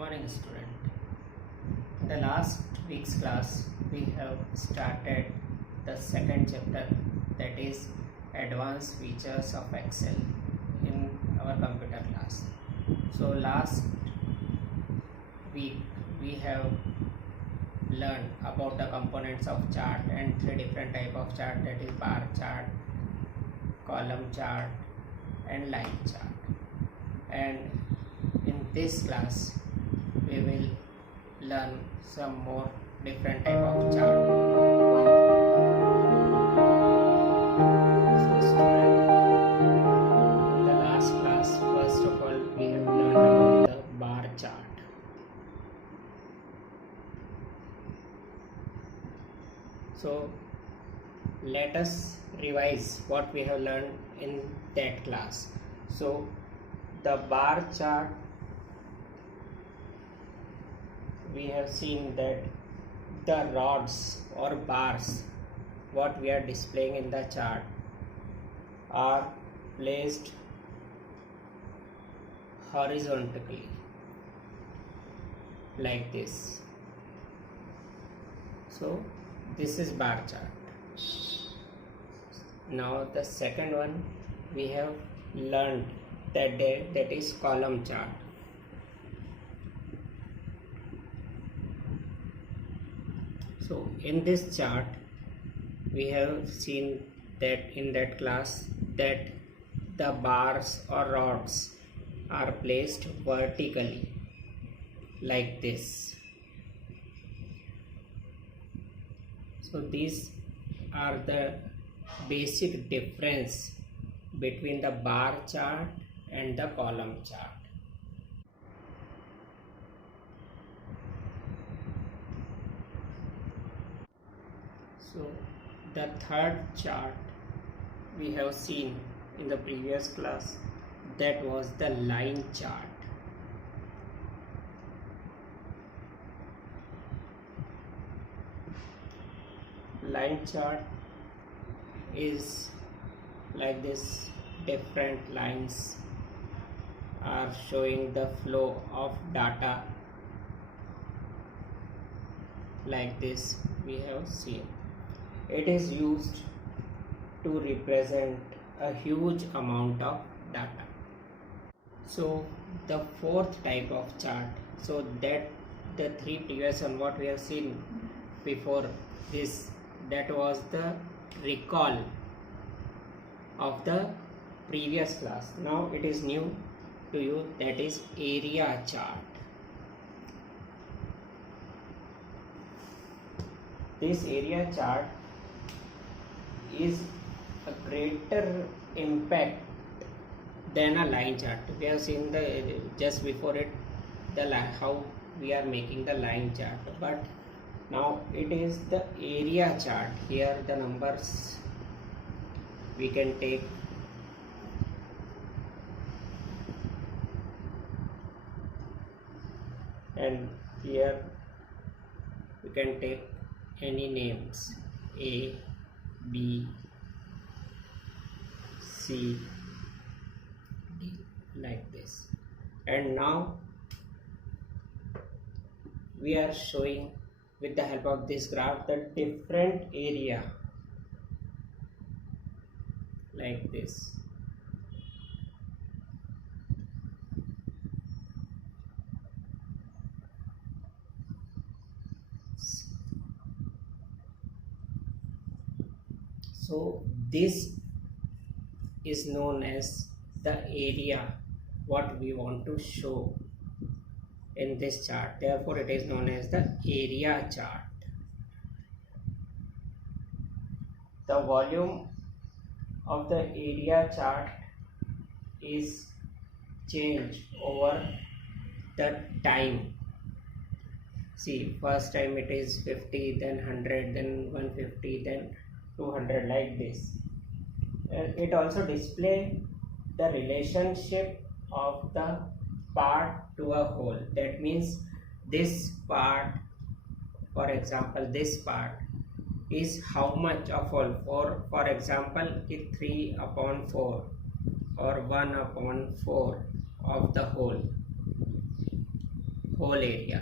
morning, student. In the last week's class, we have started the second chapter, that is advanced features of Excel, in our computer class. So last week we have learned about the components of chart and three different type of chart, that is bar chart, column chart and line chart. And in this class we will learn some more different type of chart. So student, in the last class, first of all we have learned about the bar chart. So let us revise what we have learned in that class. So the bar chart, we have seen that the rods or bars what we are displaying in the chart are placed horizontally like this. So this is bar chart. Now the second one we have learned that is column chart. So in this chart we have seen that in that class that the bars or rods are placed vertically like this. So these are the basic difference between the bar chart and the column chart. So the third chart we have seen in the previous class, that was the line chart. Line chart is like this, different lines are showing the flow of data like this we have seen. It is used to represent a huge amount of data. So the fourth type of chart, so that the three previous one what we have seen before this, that was the recall of the previous class. Now it is new to you, that is area chart. This area chart is a greater impact than a line chart. We have seen the just before it the how we are making the line chart, but now it is the area chart. Here the numbers we can take and here we can take any names A, B, C, D like this. And now we are showing with the help of this graph the different area like this. So this is known as the area what we want to show in this chart. Therefore it is known as the area chart. The volume of the area chart is changed over the time. See, first time it is 50, then 100, then 150, then 200 like this. It also display the relationship of the part to a whole. That means this part, for example this part is how much of all. For example 3/4 or 1/4 of the whole whole area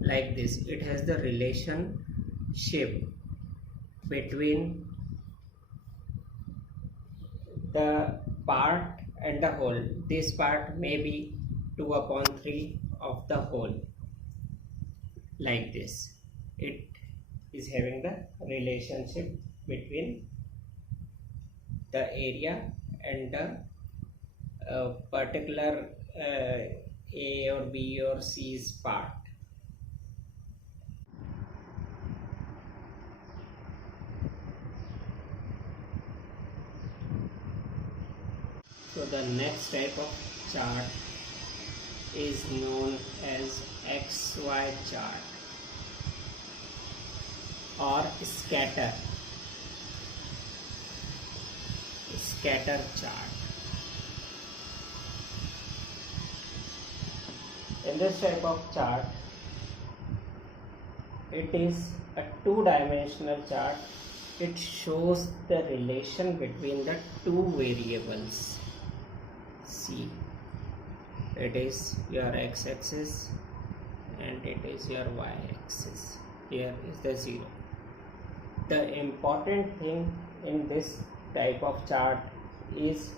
like this. It has the relationship between the part and the whole. This part may be 2 upon 3 of the whole like this. It is having the relationship between the area and the particular A or B or C's part. So the next type of chart is known as XY chart or scatter chart. In this type of chart, it is a two-dimensional chart. It shows the relation between the two variables. See, it is your x-axis and it is your y-axis. Here is the 0. The important thing in this type of chart is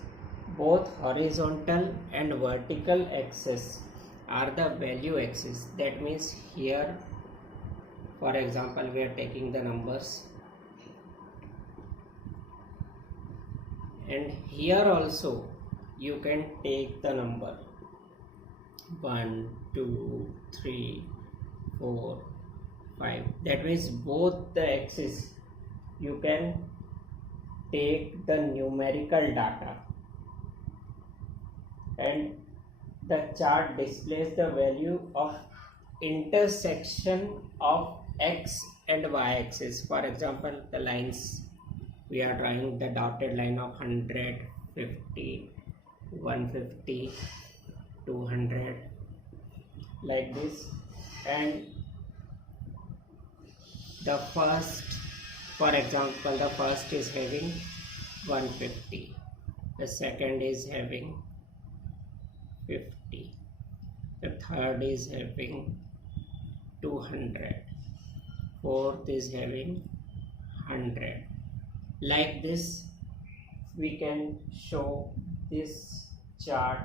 both horizontal and vertical axis are the value axis. That means here, for example, we are taking the numbers, and here also you can take the number 1, 2, 3, 4, 5. That means both the axes you can take the numerical data, and the chart displays the value of intersection of x and y axis. For example, the lines we are drawing, the dotted line of 100, 50, 150, 200 like this, and the first, for example, the first is having 150, the second is having 50, the third is having 200, fourth is having 100. Like this we can show this chart.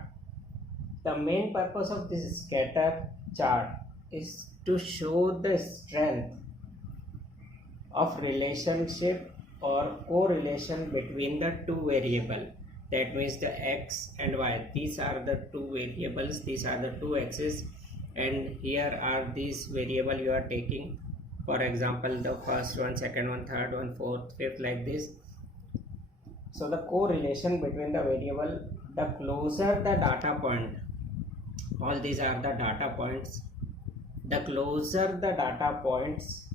The main purpose of this scatter chart is to show the strength of relationship or correlation between the two variables. That means the x and y, these are the two variables, these are the two axes, and here are these variable you are taking. For example, the first one, second one, third one, fourth, fifth, like this. So the correlation between the variable, the closer the data point, all these are the data points, the closer the data points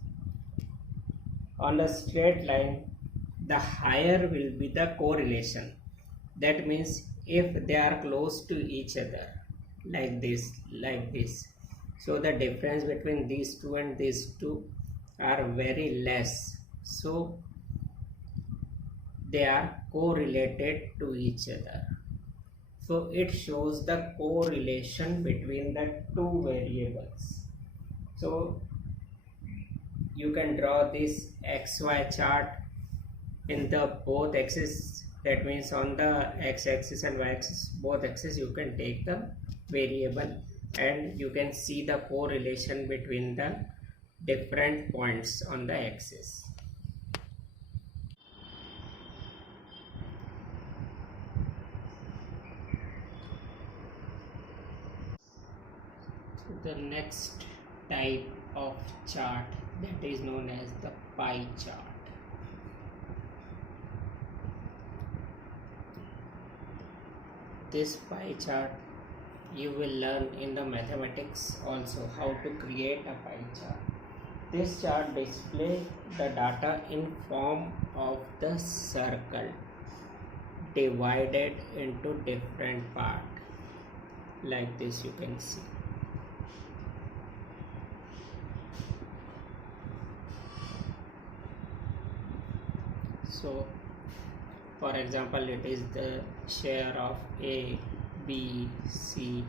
on the straight line, the higher will be the correlation. That means if they are close to each other like this, so the difference between these two and these two are very less, so they are correlated to each other. So it shows the correlation between the two variables. So you can draw this XY chart in the both axes. That means on the x-axis and y-axis, both axes, you can take the variable and you can see the correlation between the different points on the axis. So the next type of chart, that is known as the pie chart. This pie chart you will learn in the mathematics also, how to create a pie chart. This chart displays the data in form of the circle divided into different parts. Like this you can see. So for example, it is the share of A, B, C,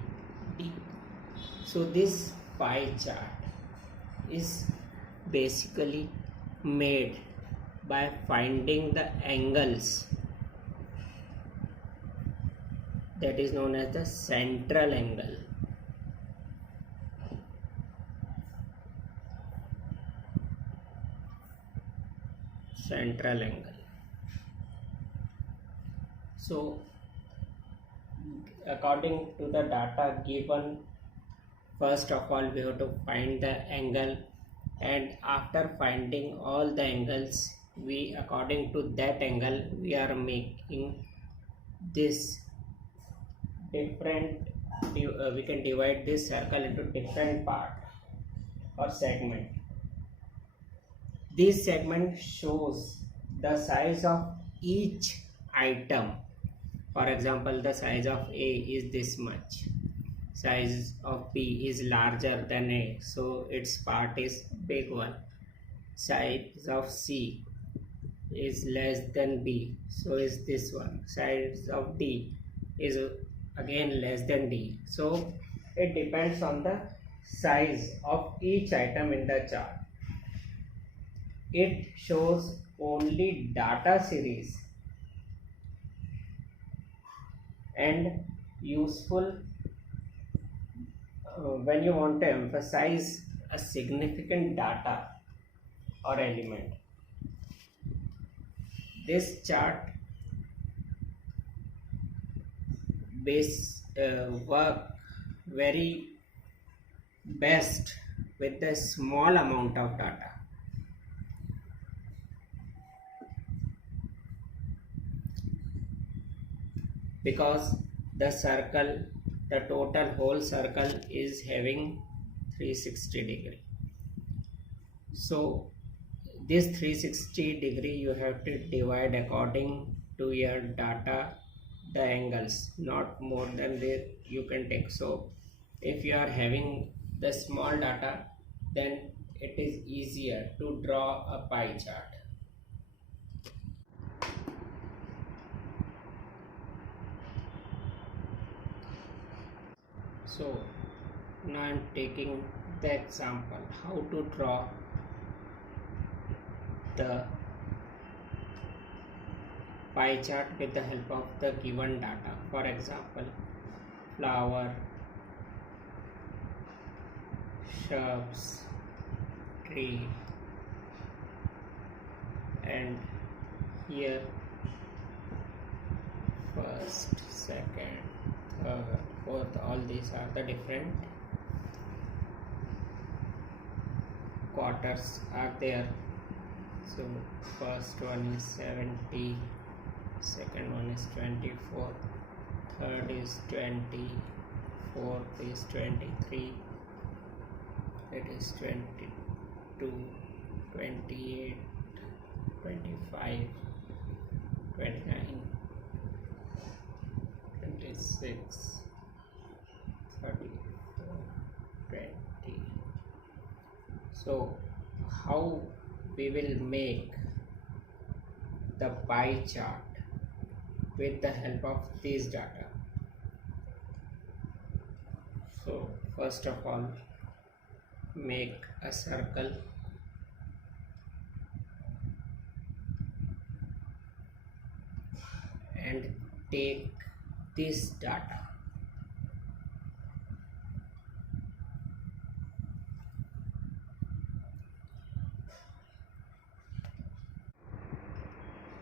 D. So this pie chart is basically made by finding the angles that is known as the central angle. Central angle. So according to the data given, first of all we have to find the angle, and after finding all the angles, we according to that angle we are making this different we can divide this circle into different part or segment. This segment shows the size of each item. For example, the size of A is this much, size of B is larger than A, so its part is big one. Size of C is less than B, so is this one. Size of D is again less than D. So it depends on the size of each item in the chart. It shows only data series and useful when you want to emphasize a significant data or element. This chart work very best with the small amount of data. Because the circle, the total whole circle is having 360 degree. So this 360 degree you have to divide according to your data the angles, not more than that you can take. So if you are having the small data, then it is easier to draw a pie chart. So now I am taking the example how to draw the pie chart with the help of the given data. For example, flower, shrubs, tree, and here first, second, third, fourth, all these are the different quarters are there. So first one is 70, second one is 24, third is 20, fourth is 23, it is 22, 28, 25, 29, 26, 34, 20. So how we will make the pie chart with the help of these data? So first of all, make a circle and take this data.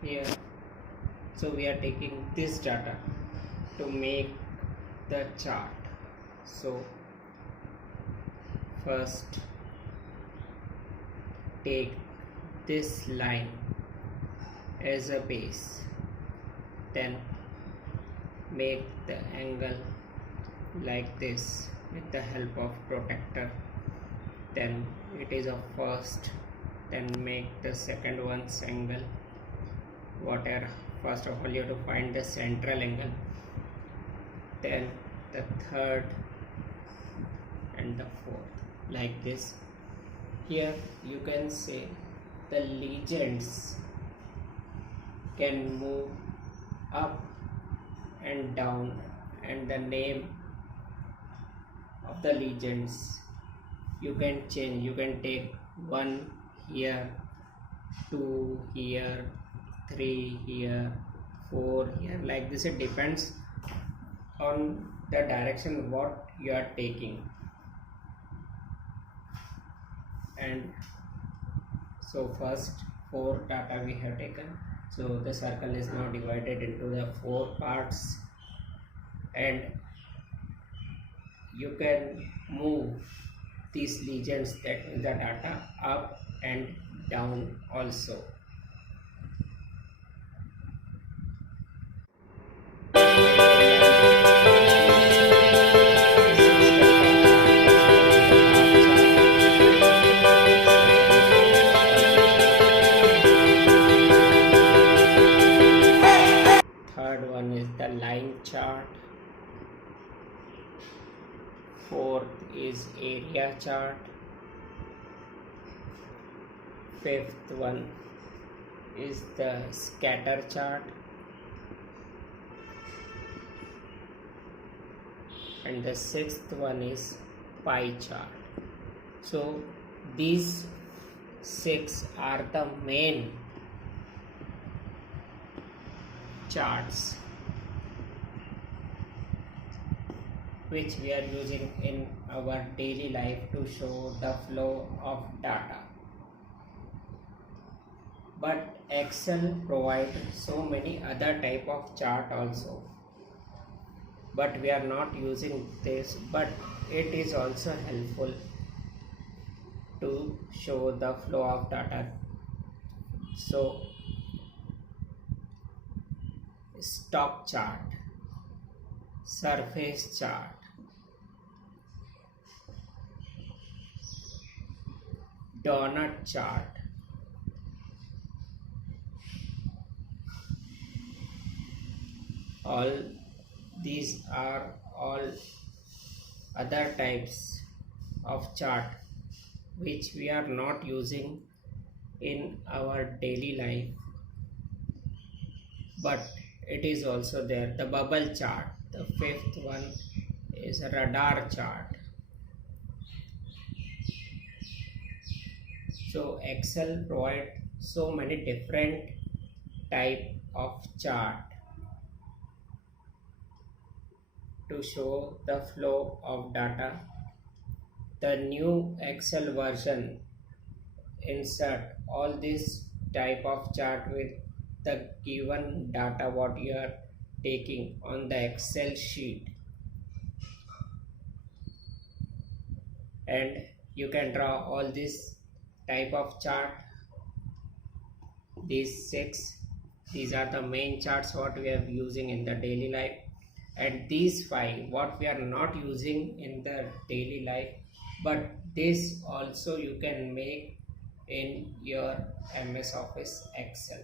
Here, so we are taking this data to make the chart. So first take this line as a base, then make the angle like this with the help of protractor, then it is a first, then make the second one's angle whatever. First of all you have to find the central angle, then the third and the fourth, like this. Here you can say the legends can move up and down, and the name of the legends you can change. You can take 1 here, 2 here, 3 here, 4 here, like this. It depends on the direction what you are taking. And so first 4 data we have taken, so the circle is now divided into the 4 parts, and you can move these legends, that means the data, up and down also. Third one is the line chart. Fourth is area chart. Fifth one is the scatter chart. And the sixth one is pie chart. So these 6 are the main charts which we are using in our daily life to show the flow of data. But Excel provides so many other type of chart also, but we are not using this, but it is also helpful to show the flow of data. So stock chart, surface chart, donut chart, all these are all other types of chart which we are not using in our daily life, but it is also there. The bubble chart. The fifth one is a radar chart. So Excel provides so many different type of chart to show the flow of data. The new Excel version insert all this type of chart with the given data what you are taking on the Excel sheet, and you can draw all this type of chart. These 6, these are the main charts what we are using in the daily life, and these 5 what we are not using in the daily life, but this also you can make in your MS Office Excel.